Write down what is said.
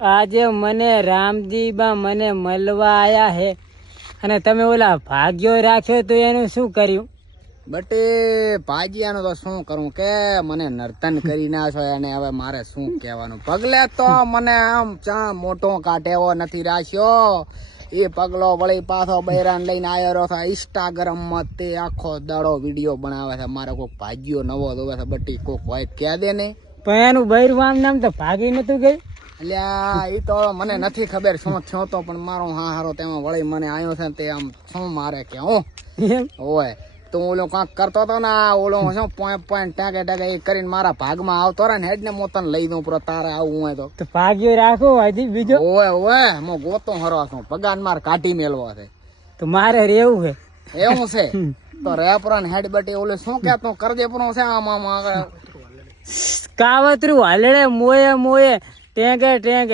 આજે મને રામજીબા મને મળવા આયા હે અને તમે ઓલા ભાગ્યો રાખ્યો તો એનું શું કર્યું? બટે ભાગ્યાનું તો શું કરું કે મને નર્તન કરી નાખો અને હવે મારે શું કહેવાનું. પગલે તો મને આમ ચા મોટો કાઢેવો નથી રાખ્યો. એ પગલો વળી પાછો બૈરાન લઈને આવ્યો રહ્યો છે ઇન્સ્ટાગ્રામ માં. તે આખો દાડો વિડીયો બનાવે છે. મારે કોઈક ભાગ્યો નવો જોવે છે. બટી કોક હોય કહે દે ને. પણ એનું બૈરવામ નામ તો ભાગી નતું ગયું. અલ્યા એ તો મને નથી ખબર શું થયો તો, પણ મારો હારો તેમાં વળી મને આવ્યો છે તે આમ શું મારે કે હું હોય તો ઓલો કાંક કરતો હતો ને ઓલો શું પોઈન્ટ ટાકે ટાકે એ કરીને મારા ભાગમાં આવતો રહે ને હેડ ને મોતન લઈ દઉં pro તારે આવું હોય તો ભાગ્યો રાખો હજી બીજો. ઓય હું ગોતો હરો છું. પગાર માર કાઢી મેલવો છે તો મારે રેવું છે એવું છે તો રેપરો ને હેડ બટી ઓલે શું કેતો કરજે પૂરો છે આમ આમ કાવતરું હલડે મોયે મોયે ટેંગે ટેંગે